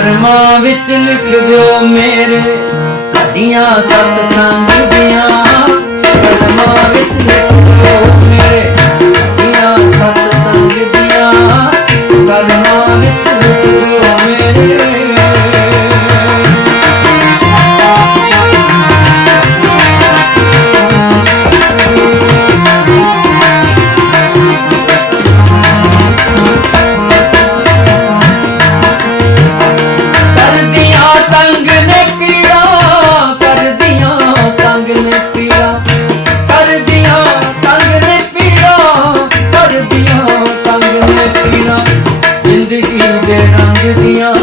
ਕਰਮਾਂ ਵਿੱਚ ਲਿਖ ਦਿਓ ਮੇਰੇ। ਘਟੀਆਂ ਸਤ ਸੰਗ ਦੀਆਂ। रंग दिया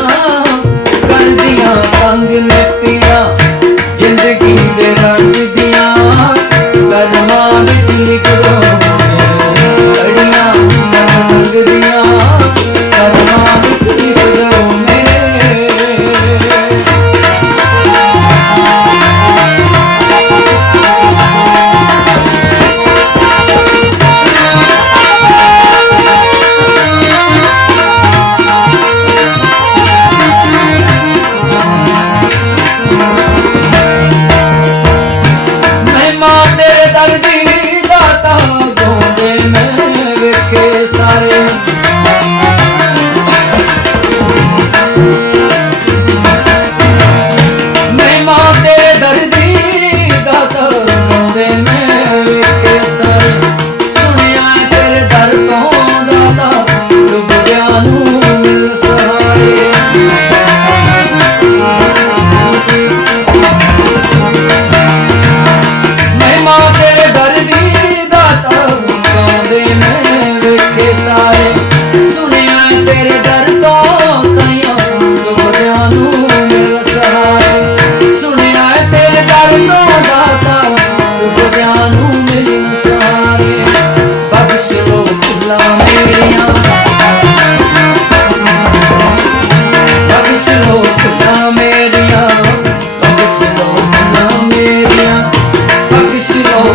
ਸ਼ਕਲਾਂ ਮੇਰੀਆਂ।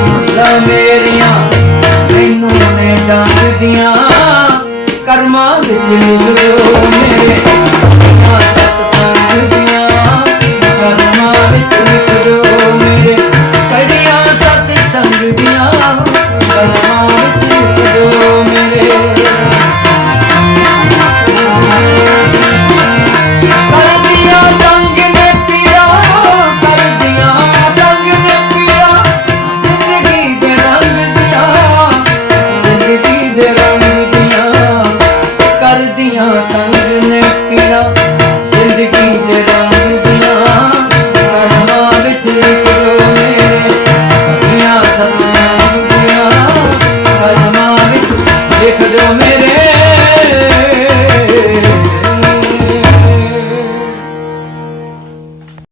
ਮੇਰੀਆਂ ਮੇਰੀਆਂ। ਮੈਨੂੰ ਨੇ ਕਰਮਾਂ ਵਿੱਚ ਲਿਖ